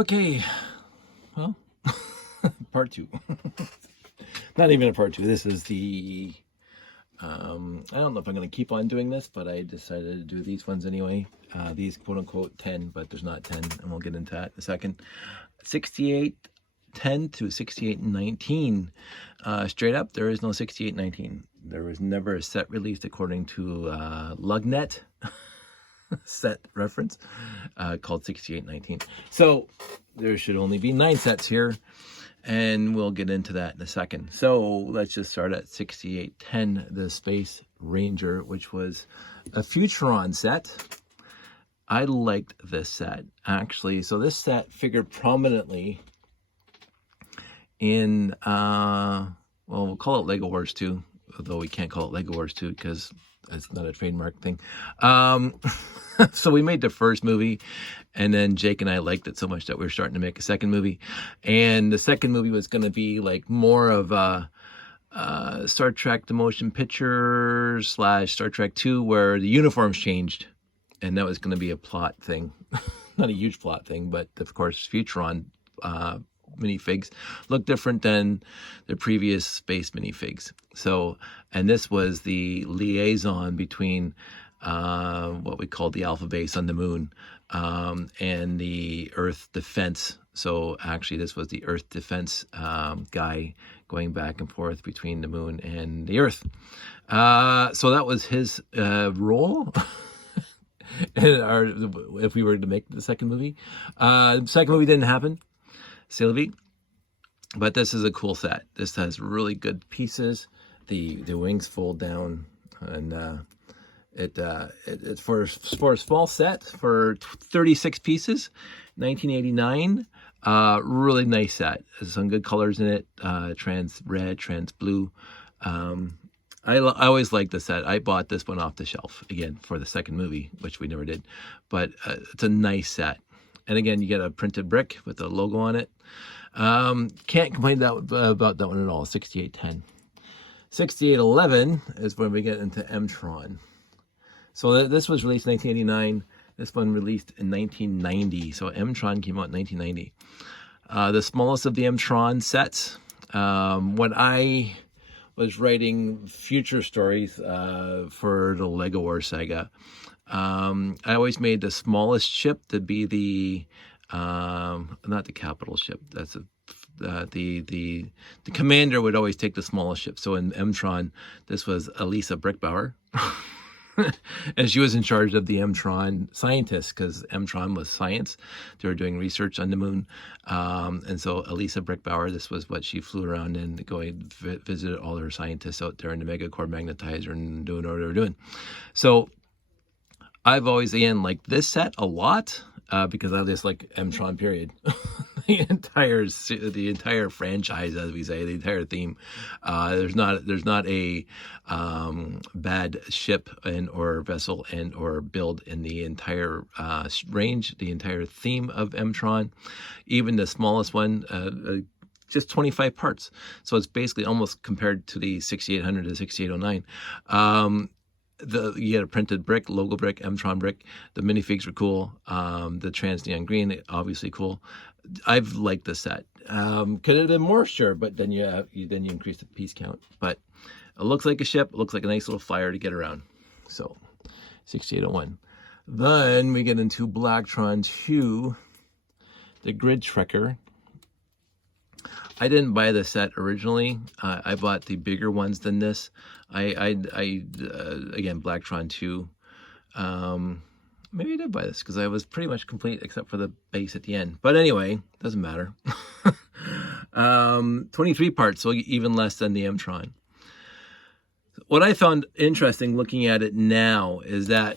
Okay, well, part two. Not even a part two. This is the, I don't know if I'm going to keep on doing this, but I decided to do these ones anyway. These quote unquote 10, but there's not 10, and we'll get into that in a second. 6810 to 6819. Straight up, there is no 6819. There was never a set released according to Lugnet. Set reference called 6819. So there should only be 9 sets here, and we'll get into that in a second. So let's just start at 6810, the Space Ranger, which was a Futuron set. I liked this set, actually. So this set figured prominently in, well, we'll call it Lego Wars 2, although we can't call it Lego Wars 2 because it's not a trademark thing. So we made the first movie, and then Jake and I liked it so much that we were starting to make a second movie. And the second movie was going to be like more of a Star Trek the Motion Picture / Star Trek 2, where the uniforms changed. And that was going to be a plot thing. Not a huge plot thing, but of course, Futuron minifigs look different than the previous space minifigs. So, and this was the liaison between what we call the Alpha Base on the moon and the Earth defense. So actually this was the Earth defense guy going back and forth between the moon and the Earth. So that was his role. If we were to make the second movie. The second movie didn't happen, Sylvie. But this is a cool set. This has really good pieces. The wings fold down, and it's for a small set for 36 pieces, 1989. Really nice set. There's some good colors in it. Trans red, trans blue. I always liked the set. I bought this one off the shelf again for the second movie, which we never did. But it's a nice set. And again, you get a printed brick with the logo on it. Can't complain about that one at all. 6810. 6811 is when we get into M-Tron. So this was released in 1989. This one released in 1990. So M-Tron came out in 1990. The smallest of the M-Tron sets. When I was writing future stories for the Lego Wars saga, I always made the smallest ship to be the not the capital ship. That's the commander would always take the smallest ship. So in M-Tron, this was Elisa Brickbauer. And she was in charge of the M-Tron scientists, because M-Tron was science. They were doing research on the moon. And so Elisa Brickbauer, this was what she flew around and going visited all her scientists out there in the Megacore magnetizer and doing what they were doing. So I've always, again, liked this set a lot because I just like M-Tron, period. the entire franchise, as we say, the entire theme. There's not a bad ship or vessel or build in the entire range, the entire theme of M-Tron. Even the smallest one, just 25 parts. So it's basically almost compared to the 6800 to 6809. You get a printed brick, logo brick, M-Tron brick. The minifigs were cool. The trans neon green, obviously cool. I've liked the set. Could it have been more? Sure, but then you increase the piece count. But it looks like a ship. It looks like a nice little flyer to get around. So 6801. Then we get into Blacktron 2, the Grid Trekker. I didn't buy the set originally. I bought the bigger ones than this. Again, Blacktron 2. Maybe I did buy this because I was pretty much complete except for the base at the end. But anyway, doesn't matter. 23 parts, so even less than the M-Tron. What I found interesting looking at it now is that,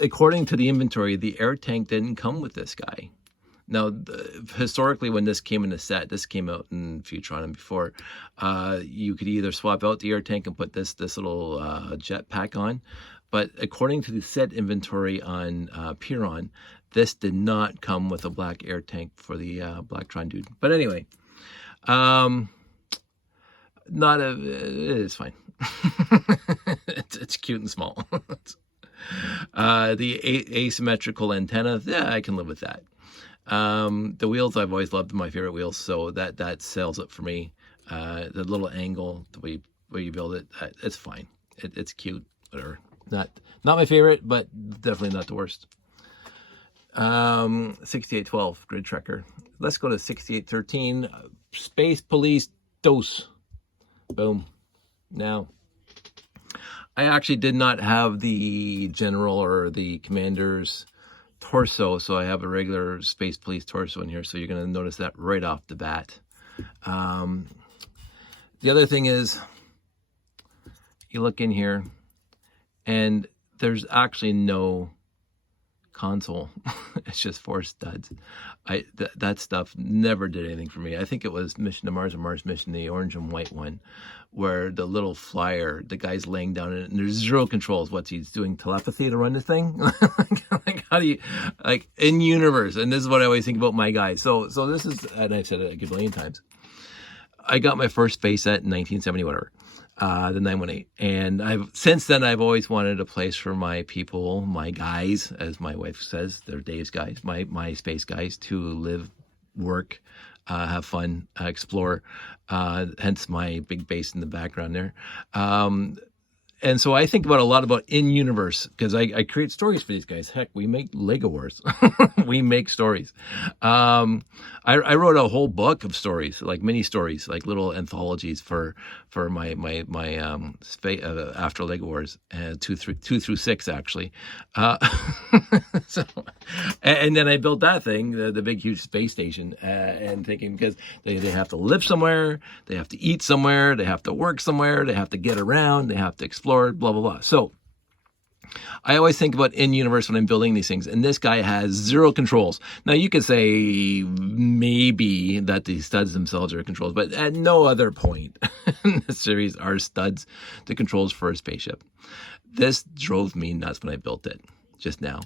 according to the inventory, the air tank didn't come with this guy. Now, historically, when this came in the set, this came out in Futuron and before, you could either swap out the air tank and put this little jet pack on. But according to the set inventory on Piron, this did not come with a black air tank for the Blacktron dude. But anyway, it is fine. it's cute and small. The asymmetrical antenna, yeah, I can live with that. The wheels, I've always loved my favorite wheels, so that sells it for me. The little angle, the way where you build it, it's fine. It's cute, whatever. Not my favorite, but definitely not the worst. 6812 Grid Trekker. Let's go to 6813 Space Police Dose. Boom. Now, I actually did not have the general or the commander's torso, so I have a regular Space Police torso in here, so you're going to notice that right off the bat. The other thing is, you look in here, and there's actually no console. It's just 4 studs. That stuff never did anything for me. I think it was Mission to Mars or Mars Mission, the orange and white one, where the little flyer, the guy's laying down in it, and there's 0 controls. What's he's doing, telepathy to run the thing? like how do you, like, in universe? And this is what I always think about my guys. So this is, and I've said it a gazillion times, I got my first space set in 1970, whatever. The 918, and since then I've always wanted a place for my people, my guys, as my wife says, they're Dave's guys, my space guys, to live, work, have fun, explore. Hence my big base in the background there. And so I think about a lot about in-universe, because I create stories for these guys. Heck, we make Lego Wars. We make stories. I wrote a whole book of stories, like mini stories, like little anthologies for my after Lego Wars, 2 through 6 actually. So, and then I built that thing, the big huge space station, and thinking, because they have to live somewhere, they have to eat somewhere, they have to work somewhere, they have to get around, they have to explore, blah blah blah. So I always think about in-universe when I'm building these things, and this guy has 0 controls. Now, you could say maybe that the studs themselves are controls, but at no other point in the series are studs the controls for a spaceship. This drove me nuts when I built it just now.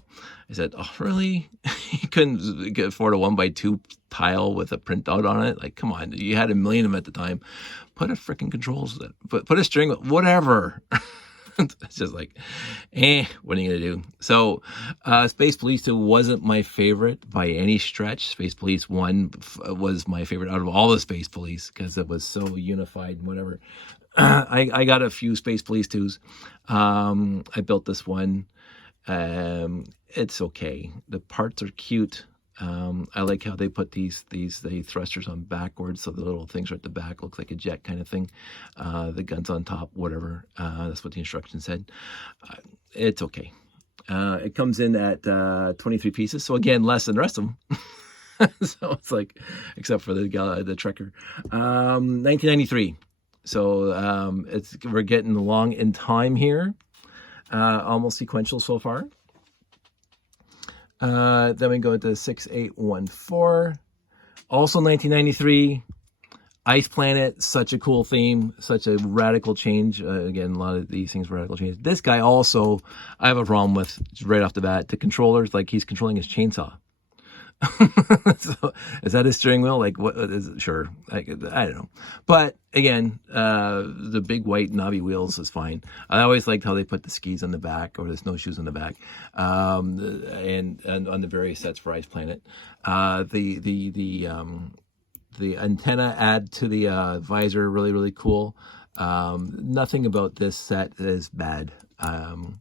I said, oh, really? You couldn't afford a 1x2 tile with a printout on it? Like, come on. You had 1 million of them at the time. Put a freaking controls, put a string, whatever. It's just like, what are you going to do? So, Space Police 2 wasn't my favorite by any stretch. Space Police 1 was my favorite out of all the Space Police, because it was so unified and whatever. I got a few Space Police 2s. I built this one. It's okay. The parts are cute. I like how they put the thrusters on backwards, so the little things are at the back, looks like a jet kind of thing. The guns on top, whatever. That's what the instructions said. It's okay. It comes in at 23 pieces, so again, less than the rest of them. So it's like, except for the Trekker. 1993. So we're getting along in time here. Almost sequential so far. Then we go to 6814. Also 1993. Ice Planet, such a cool theme, such a radical change. Again, a lot of these things radical change. This guy also, I have a problem with right off the bat. The controllers, like he's controlling his chainsaw. So, is that his steering wheel? Like, what is it? Sure. I don't know. But again, the big white knobby wheels is fine. I always liked how they put the skis on the back, or the snowshoes on the back, and on the various sets for Ice Planet. The antenna add to the visor, really, really cool. Nothing about this set is bad,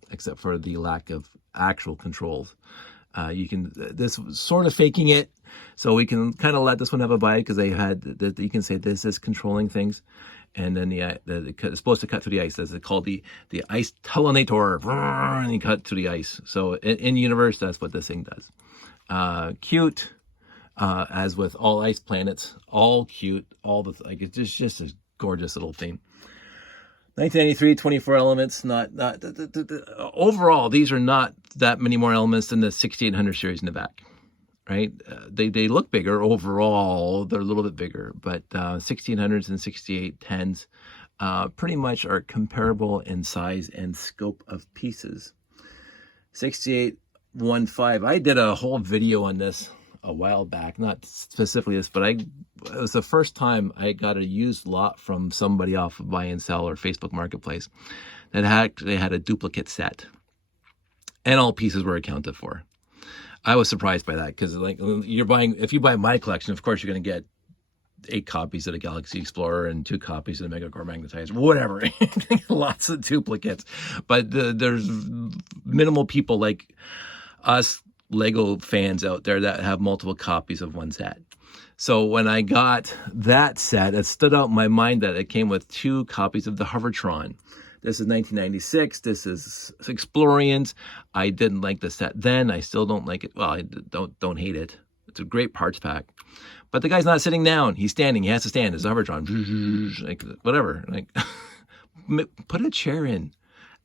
except for the lack of actual controls. This sort of faking it, so we can kind of let this one have a bite, because they had that you can say this is controlling things, and then it's supposed to cut through the ice. That's called the ice telenator, and you cut through the ice. So in universe, that's what this thing does. Cute, as with all Ice Planets, all cute, it's just a gorgeous little theme. 1993, 24 elements, not overall, these are not that many more elements than the 6800 series in the back, right? They look bigger overall, they're a little bit bigger, but 1600s and 6810s pretty much are comparable in size and scope of pieces. 6815, I did a whole video on this a while back, not specifically this, but it was the first time I got a used lot from somebody off of Buy and Sell or Facebook Marketplace that they had a duplicate set, and all pieces were accounted for. I was surprised by that because like if you buy my collection, of course you're going to get 8 copies of the Galaxy Explorer and 2 copies of the Megacore Magnetizer, whatever. Lots of duplicates, but there's minimal people like us Lego fans out there that have multiple copies of one set. So when I got that set, it stood out in my mind that it came with 2 copies of the Hovertron. This is 1996. This is Explorians. I didn't like the set then. I still don't like it. Well, I don't hate it. It's a great parts pack. But the guy's not sitting down. He's standing. He has to stand. It's a Hovertron. Like, whatever. Like, put a chair in.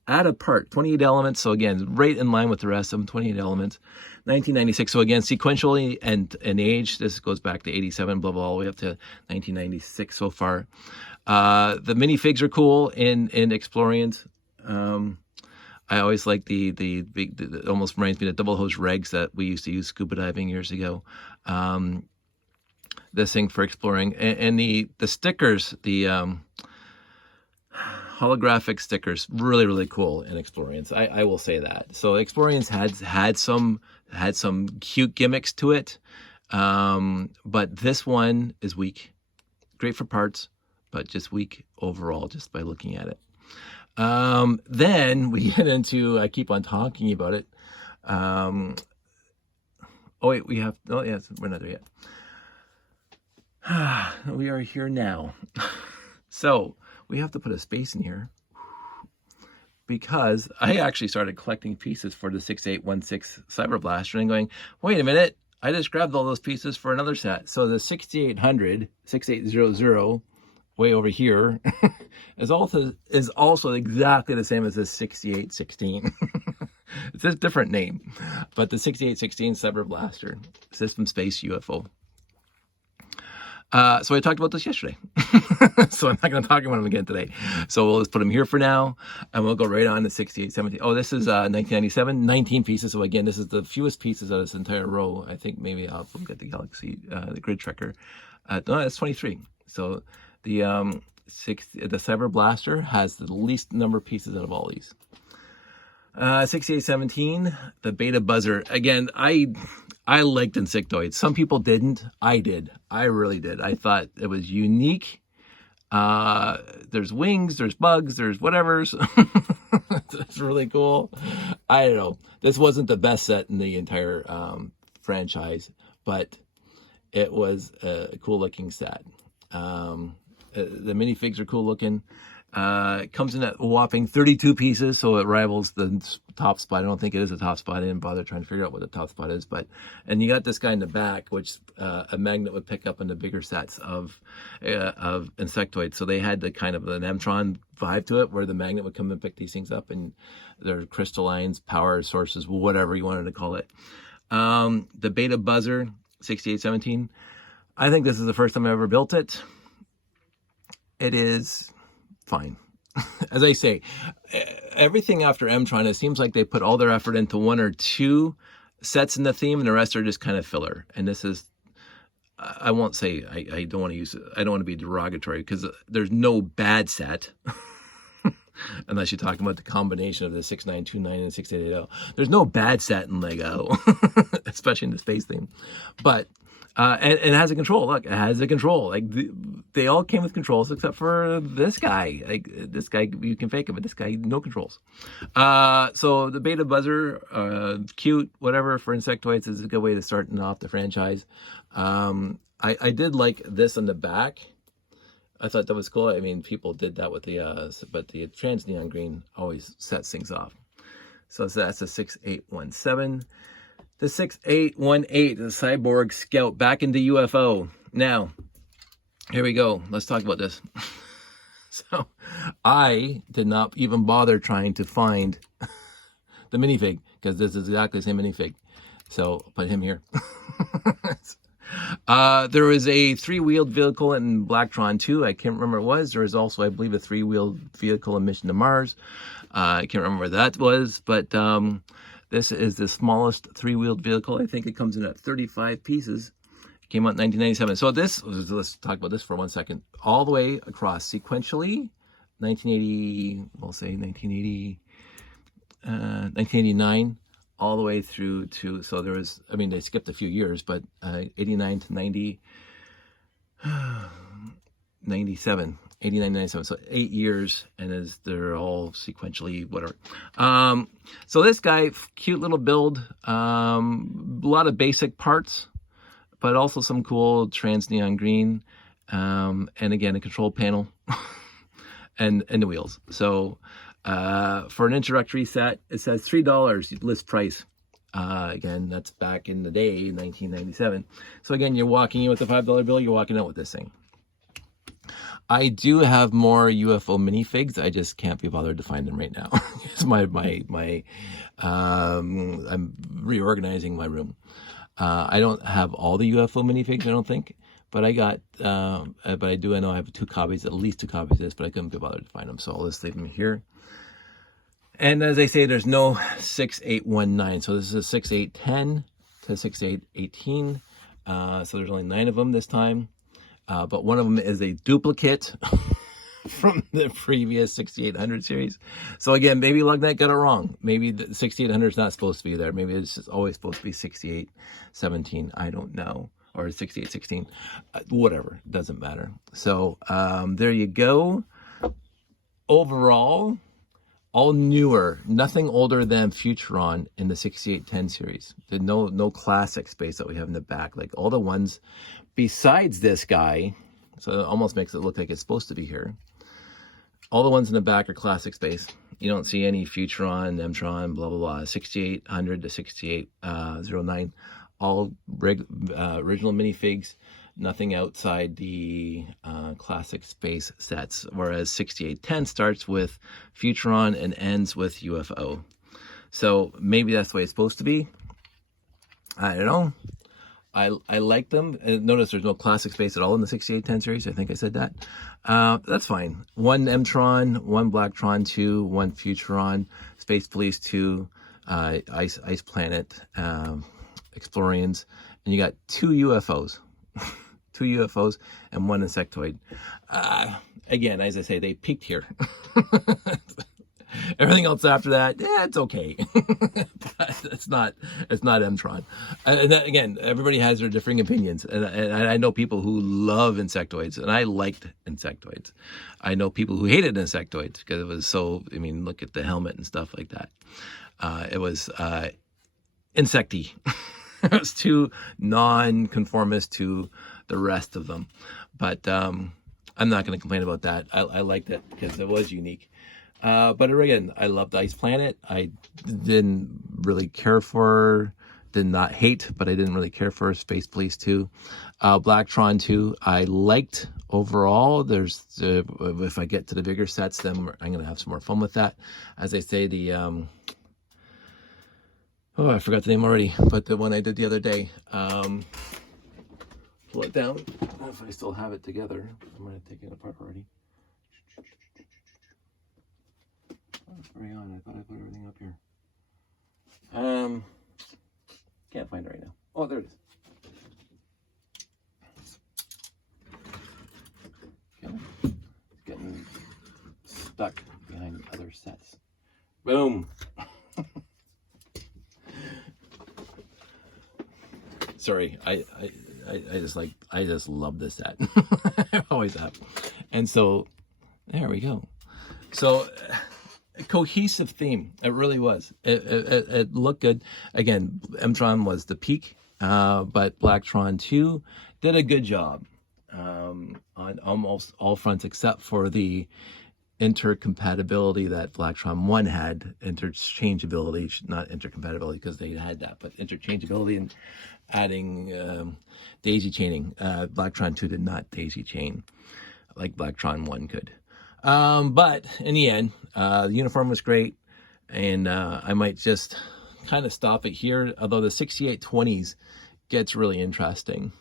Add a part. 28 elements. So again, right in line with the rest of them. 28 elements. 1996. So again, sequentially and age. This goes back to 87, blah, blah, all the way up to 1996 so far. The minifigs are cool in Explorians. I always like the big, it almost reminds me of the double hose regs that we used to use scuba diving years ago. This thing for exploring, and the stickers, the holographic stickers, really, really cool in Explorians. I will say that. So Explorians had some cute gimmicks to it, but this one is weak. Great for parts, but just weak overall, just by looking at it. Then we get into, I keep on talking about it. Oh wait, we're not there yet. We are here now. So we have to put a space in here because I actually started collecting pieces for the 6816 Cyberblaster and going, wait a minute, I just grabbed all those pieces for another set. So the 6800, 6800, way over here, is also exactly the same as the 6816. It's a different name, but the 6816 Cyberblaster System Space UFO. So I talked about this yesterday, so I'm not going to talk about them again today. So we'll just put them here for now, and we'll go right on to 6817. Oh, this is 1997, 19 pieces. So again, this is the fewest pieces of this entire row. I think maybe I'll get the Galaxy, the Grid Trekker. No, it's 23. So the Cyberblaster has the least number of pieces out of all these. 6817, the Beta Buzzer. Again, I liked Insectoids. Some people didn't. I did. I really did. I thought it was unique. There's wings, there's bugs, there's whatevers. It's really cool. I don't know. This wasn't the best set in the entire franchise, but it was a cool looking set. The minifigs are cool looking. It comes in at a whopping 32 pieces, so it rivals the top spot. I don't think it is a top spot. I didn't bother trying to figure out what the top spot is, and you got this guy in the back, which a magnet would pick up in the bigger sets of Insectoids. So they had the kind of an Mtron vibe to it, where the magnet would come and pick these things up, and their crystallines, power sources, whatever you wanted to call it. The Beta Buzzer 6817. I think this is the first time I ever built it. It is fine. As I say, everything after Mtron, it seems like they put all their effort into 1 or 2 sets in the theme, and the rest are just kind of filler. And this is, I won't say, I don't want to be derogatory, because there's no bad set. Unless you're talking about the combination of the 6929 and 6880. There's no bad set in Lego, especially in the space theme. But and it has a control. Look, it has a control. Like they all came with controls except for this guy. Like this guy, you can fake it, but this guy, no controls. So the Beta Buzzer, cute, whatever, for Insectoids is a good way to starting off the franchise. I did like this on the back. I thought that was cool. I mean, people did that with the, but the trans neon green always sets things off. So that's a 6817. The 6818, the Cyborg Scout, back into UFO. Now, here we go. Let's talk about this. So, I did not even bother trying to find the minifig, because this is exactly the same minifig. So, I'll put him here. There was a 3-wheeled vehicle in Blacktron 2. I can't remember what it was. There was also, I believe, a 3-wheeled vehicle in Mission to Mars. I can't remember where that was, but this is the smallest 3-wheeled vehicle. I think it comes in at 35 pieces. It came out in 1997. So this, let's talk about this for 1 second. All the way across sequentially, 1980, we'll say 1980, 1989, all the way through to, so there was, I mean, they skipped a few years, but 89 to 90, 97, 89, 97, so 8 years, and as they're all sequentially, whatever. So this guy, cute little build, a lot of basic parts, but also some cool trans neon green, and again, a control panel, and the wheels. So for an introductory set, it says $3 list price. Again, that's back in the day, 1997. So again, you're walking in with a $5 bill, you're walking out with this thing. I do have more UFO minifigs. I just can't be bothered to find them right now. It's I'm reorganizing my room. I don't have all the UFO minifigs, I don't think, but I got, but I know I have 2 copies, at least 2 copies of this, but I couldn't be bothered to find them, so I'll just leave them here. And as I say, there's no 6819, so this is a 6810 to 6818. So there's only 9 of them this time. But one of them is a duplicate from the previous 6800 series. So again, maybe Lugnet got it wrong. Maybe the 6800 is not supposed to be there. Maybe it's just always supposed to be 6817. I don't know. Or 6816. Whatever. Doesn't matter. So there you go. Overall, all newer. Nothing older than Futuron in the 6810 series. There's no classic space that we have in the back. Like all the ones besides this guy, so it almost makes it look like it's supposed to be here. All the ones in the back are classic space. You don't see any Futuron, Mtron, blah, blah, blah. 6800 to 6809. All original minifigs. Nothing outside the classic space sets. Whereas 6810 starts with Futuron and ends with UFO. So maybe that's the way it's supposed to be. I don't know. I like them. Notice there's no classic space at all in the 6810 series. I think I said that. That's fine. 1 Mtron, 1 Blacktron 2, 1 Futuron, Space Police 2, Ice Planet, Explorians, and you got 2 UFOs. 2 UFOs and 1 insectoid. Again, as I say, they peaked here. Everything else after that, yeah, it's okay. But it's not Mtron. And that, again, everybody has their differing opinions. And I know people who love insectoids, and I liked insectoids. I know people who hated insectoids because it was so, I mean, look at the helmet and stuff like that. It was insecty. It was too non-conformist to the rest of them. But I'm not going to complain about that. I liked it because it was unique. But again, I loved Ice Planet. I didn't really care for, did not hate, but I didn't really care for Space Police 2. Blacktron 2, I liked overall. There's, if I get to the bigger sets, then I'm going to have some more fun with that. As I say, the, oh, I forgot the name already, but the one I did the other day, pull it down. I don't know if I still have it together. I might have taken it apart already. Hurry on, I thought I put everything up here. Can't find it right now. Oh, there it is. Okay. It's getting stuck behind other sets. Boom. Sorry, I just love this set. I always have. And so there we go. So cohesive theme. It really was. It looked good. Again, Mtron was the peak, but Blacktron 2 did a good job on almost all fronts except for the intercompatibility that Blacktron 1 had. Interchangeability, not intercompatibility because they had that, but interchangeability and adding daisy chaining. Blacktron 2 did not daisy chain like Blacktron 1 could. But in the end, the uniform was great, and I might just kind of stop it here, although the 6820s gets really interesting.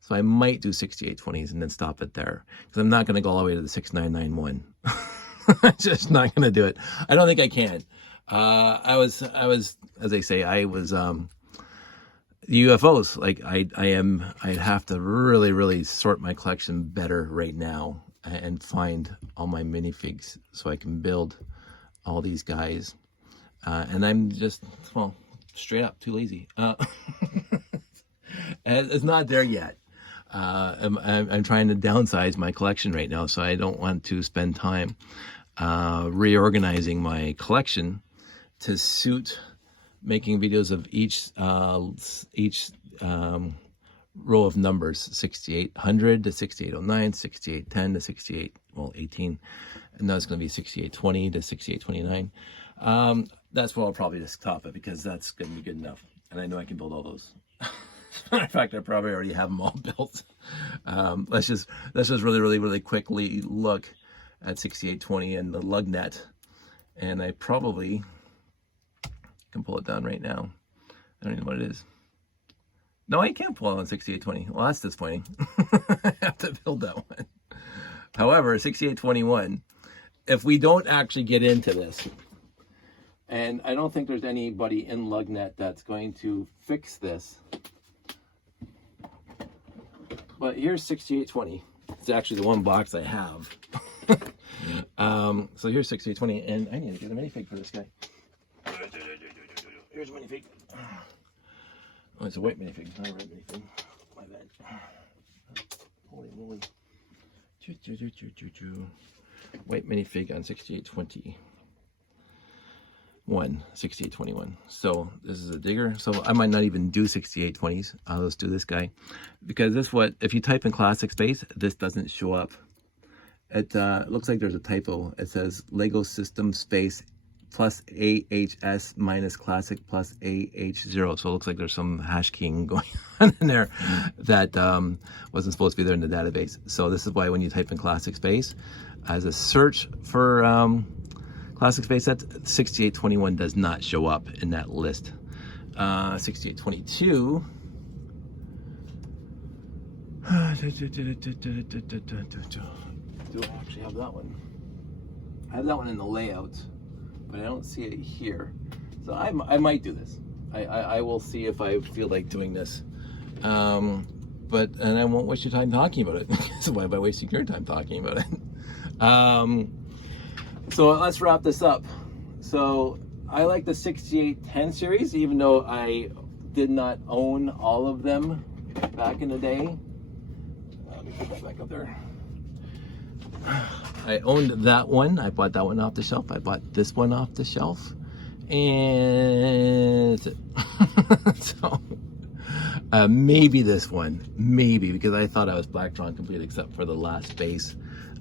So I might do 6820s and then stop it there, because I'm not going to go all the way to the 6991. I'm just not going to do it. I don't think I can. I was, as I say, I was, UFOs, like I'd have to really sort my collection better right now and find all my minifigs so I can build all these guys. And I'm just, well, Straight up, too lazy. And it's not there yet. I'm trying to downsize my collection right now, so I don't want to spend time reorganizing my collection to suit making videos of each row of numbers, 6800 to 6809, 6810 to 18, and now it's going to be 6820 to 6829. That's where I'll probably just stop it, because that's going to be good enough, and I know I can build all those. As a matter of fact, I probably already have them all built. Let's just really quickly look at 6820 and the lug net, and I probably can pull it down right now. I don't even know what it is. No, I can't pull it on 6820. Well, that's disappointing. I have to build that one. However, 6821, if we don't actually get into this, and I don't think there's anybody in LugNet that's going to fix this, but here's 6820. It's actually the one box I have. So here's 6820, and I need to get a minifig for this guy. Here's a minifig. Oh, it's a white minifig, not a red minifig. My bad. Holy moly. White minifig on 6820. 6821. So this is a digger. So I might not even do 6820s. I'll just do this guy, because this what, if you type in classic space, this doesn't show up. It looks like there's a typo. It says Lego System Space plus AHS minus classic plus AH0. So it looks like there's some hash keying going on in there that wasn't supposed to be there in the database. So this is why when you type in classic space as a search for classic space sets, 6821 does not show up in that list. 6822. Do I actually have that one? I have that one in the layout, but I don't see it here. So I might do this. I will see if I feel like doing this. And I won't waste your time talking about it. So why am I wasting your time talking about it? So let's wrap this up. So I like the 6810 series, even though I did not own all of them back in the day. Let me put that back up there. I owned that one. I bought that one off the shelf. I bought this one off the shelf. And that's it. So maybe this one. Maybe, because I thought I was Blacktron complete except for the last base.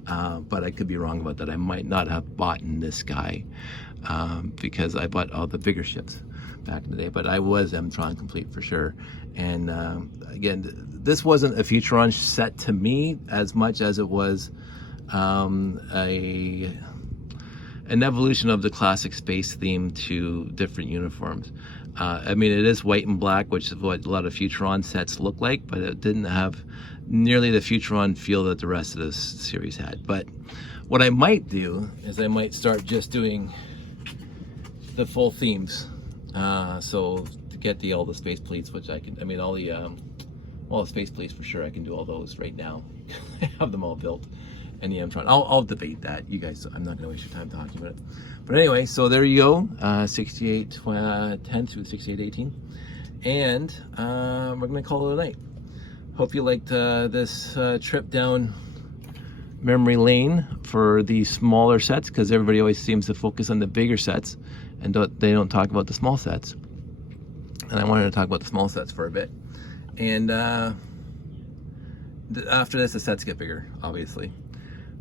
But I could be wrong about that. I might not have bought in this guy because I bought all the bigger ships back in the day. But I was Mtron complete for sure. And again, this wasn't a Futuron set to me as much as it was an evolution of the classic space theme to different uniforms. I mean, it is white and black, which is what a lot of Futuron sets look like, but it didn't have nearly the Futuron feel that the rest of this series had. But what I might do is I might start just doing the full themes. So to get all the space police, which I can, I mean, all the space police for sure, I can do all those right now. I have them all built. And the Mtron. I'll debate that. You guys, I'm not going to waste your time talking about it. But anyway, so there you go. 6810 through 6818. And we're going to call it a night. Hope you liked this trip down memory lane for the smaller sets, because everybody always seems to focus on the bigger sets and they don't talk about the small sets. And I wanted to talk about the small sets for a bit. And after this, the sets get bigger, obviously.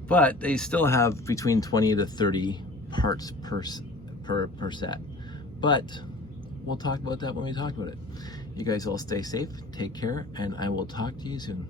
But they still have between 20 to 30 parts per set. But we'll talk about that when we talk about it. You guys all stay safe, take care, and I will talk to you soon.